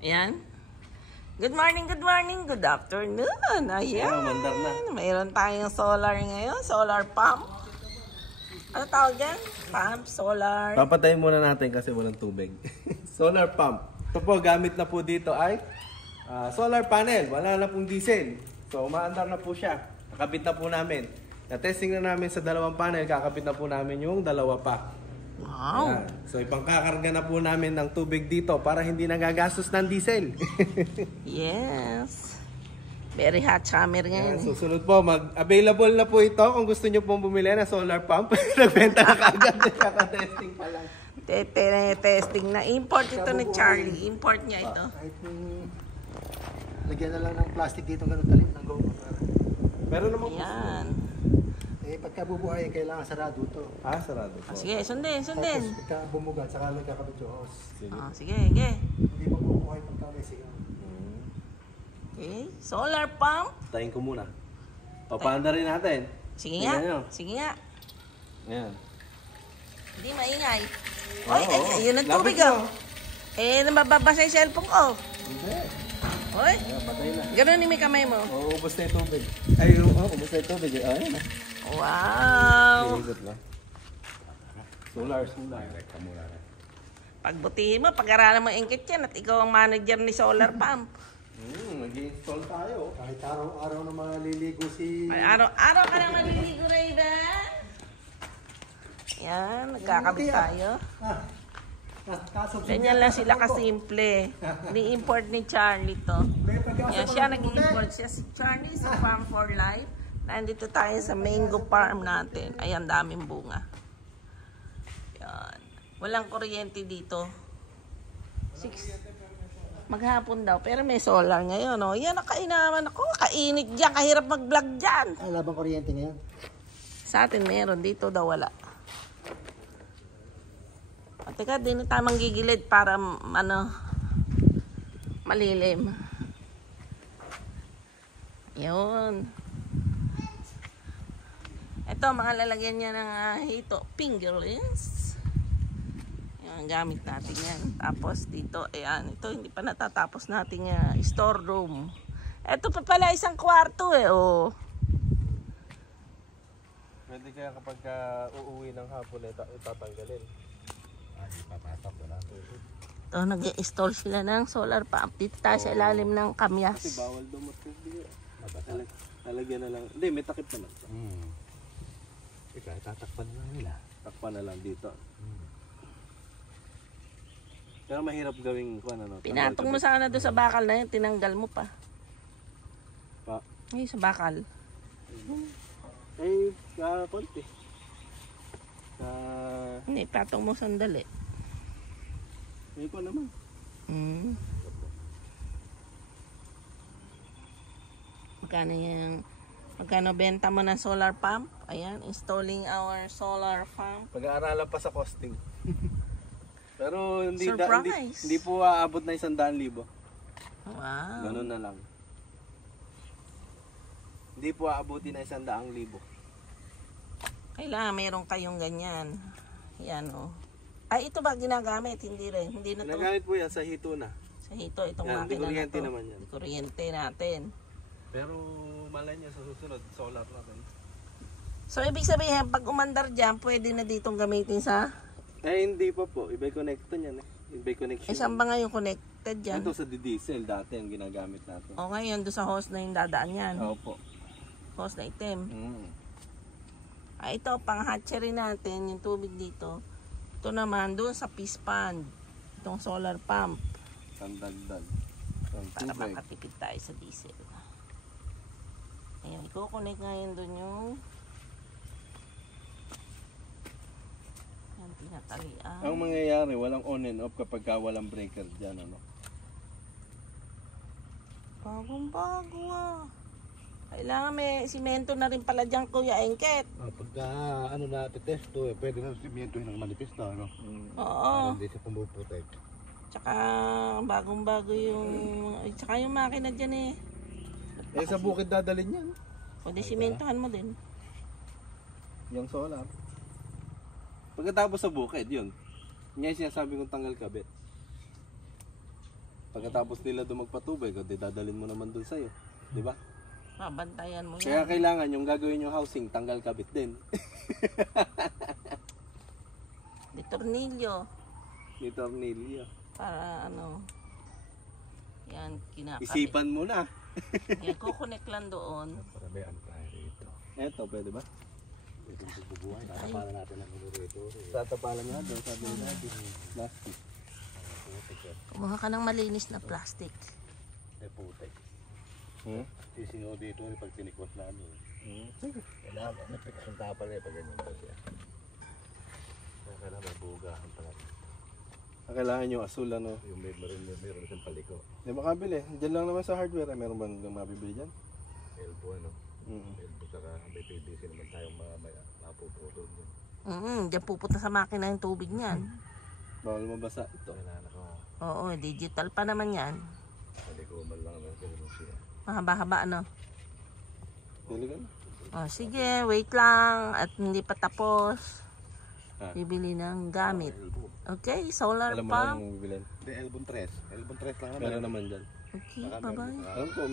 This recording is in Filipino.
Ayan. Good morning, good afternoon. Ayan. Mandar na. Mayroon tayong solar ngayon, solar pump. Ano tawag yan? Pump, solar. Papatayin muna natin kasi walang tubig. Solar pump. Ito po, gamit na po dito ay solar panel. Wala na pong diesel. So, umaandar na po siya. Nakabit na po namin. Na-testing na namin sa dalawang panel. Kakabit na po namin yung dalawa pa. Wow. Ayan. So, ipangkakarga na po namin ng tubig dito para hindi nagagastos ng diesel. Yes. Very hot summer ngayon. Ayan, susunod po, available na po ito kung gusto nyo pong bumili ng solar pump. Nagbenta na kagad. Kaka-testing pa lang. Testing na. Import ito ni Charlie. Import niya ito. Kahit lagyan na lang ng plastic dito ganun talim ng goma. Meron naman po. Ayan. Eh pagka bubuhay kailangan sarado to. Sarado po. Sige, sundin. Tapos pagka bumugat saka lang kakabit yung hose. Sige. Hindi mabubuhay pagka may sigaw. Okay. Solar pump. Tayin ko muna. Papaanda rin natin. Sige Tingnan nga. nyo. Sige nga. Ayan. Hindi maingay. Oy, yun ang Lapit tubig mo. Nababasa yung cellphone ko. Hindi. Oy, Ayan, patay na. ganun yung may kamay mo. Ubus na yung tubig. Ay, ubus na yung tubig. Ayan na. Wow. Ligot na. Solar. Pagbutihin mo, pag-aralan mo ingkit yan at ikaw ang manager ni solar pump. Mag-install tayo. Kahit araw-araw na maliligo si... Ay, araw-araw ka nang maliligo, Raven. Yan, nagkakabit tayo. Ganyan lang sila kasimple. Ni-import ni Charlie to. Yan, siya nag-import siya. Si Charlie sa Farm for Life. Nandito tayo sa mango farm natin. Ayan, daming bunga. Yan. Walang kuryente dito. Maghapon daw, pero may solar ngayon. Oh. Yan, nakainaman ako. Kainit dyan, kahirap mag-vlog dyan. Ay, labang kuryente ngayon. Sa atin meron, dito daw wala. At teka, di na tamang gigilid para malilim. Yun. Ito, mga lalagyan niya ng hito, fingerlings. Yan, gamit natin yan. Tapos dito, ayan, ito hindi pa natatapos natin store room. Ito pa pala isang kwarto oh. Pwede kaya kapag uuwi ng hapon, itatanggalin. Papatok na. Ito, nag-install sila ng solar pump. Dito tayo sa ilalim ng kamyas. Kasi bawal dumating dito. Talagyan na lang. Hindi, may takip naman. Ika, tatakpan na lang nila. Takpan na lang dito. Pero mahirap gawing ano. Pinatong mo sana doon sa bakal na yun, tinanggal mo pa. Ay, sa bakal. Eh, konti. Hindi, patong mo sandali. May ko naman. Magkano benta mo ng solar pump? Ayan, installing our solar pump. Pag-aaralan pa sa costing. Pero Surprise! hindi po aabot na 100,000. Wow. Ganun na lang. Hindi po aabutin na 100,000. Kailangan meron kayong ganyan. Yan Ay, ito ba ginagamit? Hindi rin. Hindi na to. Ginagamit po yan sa hito na. Sa hito, itong Yan, makina na kuryente to. naman yan. Kuryente natin. Pero malay niya sa susunod, solar natin. So, ibig sabihin, pag umandar dyan, pwede na ditong gamitin sa... Hindi pa po. Iba'y connection yan Iba'y connection. Saan ba ngayon connected dyan? Ito sa diesel dati ang ginagamit natin. O ngayon, doon sa hose na yung dadaan yan. Opo. Hose na itim. Ito, pang hatchery natin, yung tubig dito. Ito naman, doon sa fish pond. Itong solar pump. Tandagdag. Para makatipid tayo sa diesel. Ayan, i-connect ngayon doon yung... Yan, tinatalian. Ang mangyayari, walang on and off kapag walang breaker dyan, Bagong-bago Kailangan may simento na rin pala dyan, Kuya Engket. Pagka natitesto, pwede na simento ng manipis na, Oo. Hindi siya pumuputek. Tsaka bagong-bago tsaka yung makina dyan sa bukid dadalhin yan. Pwede simentohan mo din. Yung solar. Pagkatapos sa bukid, yun. Yan sinasabi kong tanggal kabit. Pagkatapos nila doon magpatubig, o di dadalhin mo naman doon sa'yo. Di ba? Bantayan mo Kaya yan. kailangan yung gagawin yung housing, tanggal kabit din. Di tornilyo. Ni tornilyo. Para ano. Yan, kinakabit. Isipan mo na. Yan, kukonek lang doon. Para may antay rito. Eto, pwede ba? Pwede yung bubuhay. Nakapalan natin ang generator. Tatapalan nga doon, sabi natin. Plastic. Kumuha ka ng malinis na plastic. May putek. Hmm? Sisingaw dito pag tinikot namin. Sige. Kailangan napikas ang tapal pag ganyan ba siya. Kailangan may bugahan pala. Kailangan yung asul, ano? Yung meron siyang paliko. Di makabili. Diyan lang naman sa hardware. Meron bang mabibili dyan? Elbow ano? Mm. Elbow saka may PVC naman tayong mapuputol dun. Diyan pupunta sa makina yung tubig niyan. Bawal mabasa ito. Kailangan ako. Oo, digital pa naman yan. Paliko man lang ang ganun siya. Mahaba-haba ano. Pili ka na. Sige, wait lang. At hindi pa tapos. Ah. Bibili ng gamit. Elbow. Okay, solar Alam mo na pump. yung bibilin. Hindi, Elbow 3. Elbow 3 lang naman. Meron naman dyan. Okay, bye-bye. Alam ko,